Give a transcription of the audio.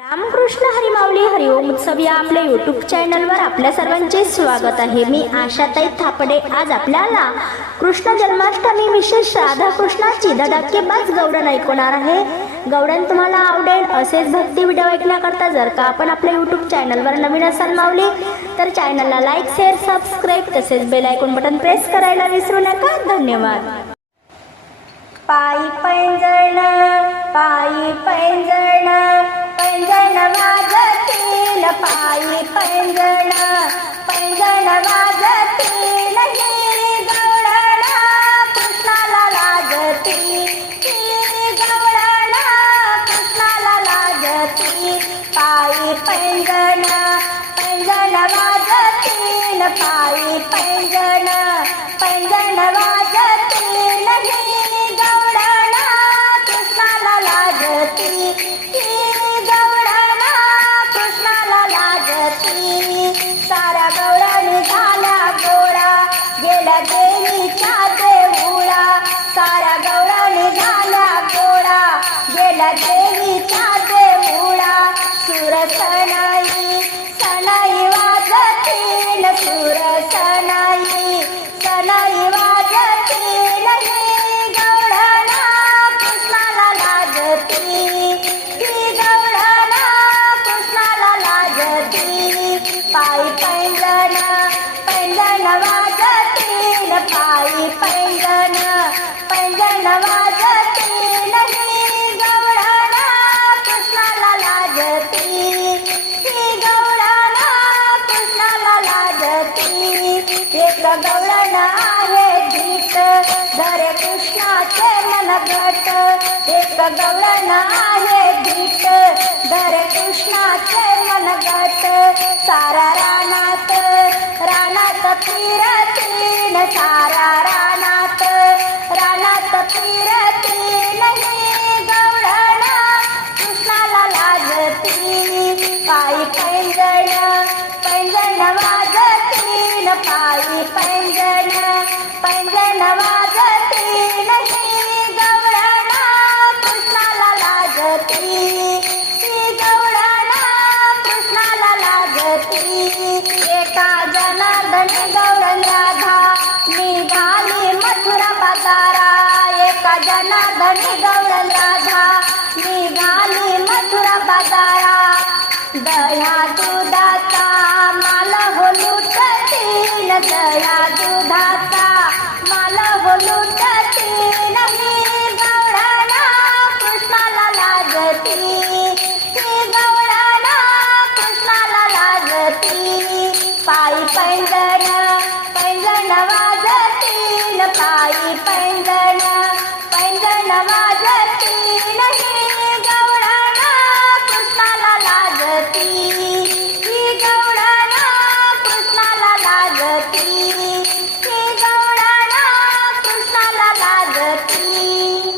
रामकृष्ण हरिमावली हरिओम उत्सव या आपल्या युट्यूब चॅनलवर आपल्या सर्वांचे स्वागत आहे. मी आशाताई थापडे. आज आपल्याला कृष्ण जन्माष्टमी विशेष राधा कृष्णाची धडाकेबाज गौडण ऐकवणार आहे. गौडण तुम्हाला आवडेल असेच भक्ती व्हिडिओ ऐकण्याकरता जर का आपण आपल्या युट्यूब चॅनलवर नवीन असाल माऊली तर चॅनलला लाईक शेअर सबस्क्राईब तसेच बेल आयकॉन बटन प्रेस करायला विसरू नका. धन्यवाद. पायी पैंजण पायी पैंजण. पैंजण वाजतील पायी पैंजण पैंजण वाजतील. ही गवळणा कृष्णाला लाजती ही गवळणा कृष्णाला लाजती पायी पैंजण पैंजण वाजतील. पायी पैंजण पैंजण वाज até एक गवळण आहे गीत धरे कृष्णाचे मन गट एक गवळण आहे गीत धरे कृष्णाचे मन गट सारा पायी पैंजण पैंजण वाजती ही गवळण कृष्णाला लागती. ही कृष्णाला लागती. एका जनार्दनी गवळण राधा निघाली मथुरा बाजारा. एका जनार्दनी गवळण राधा निघाली मथुरा बाजारा. दह्या न्द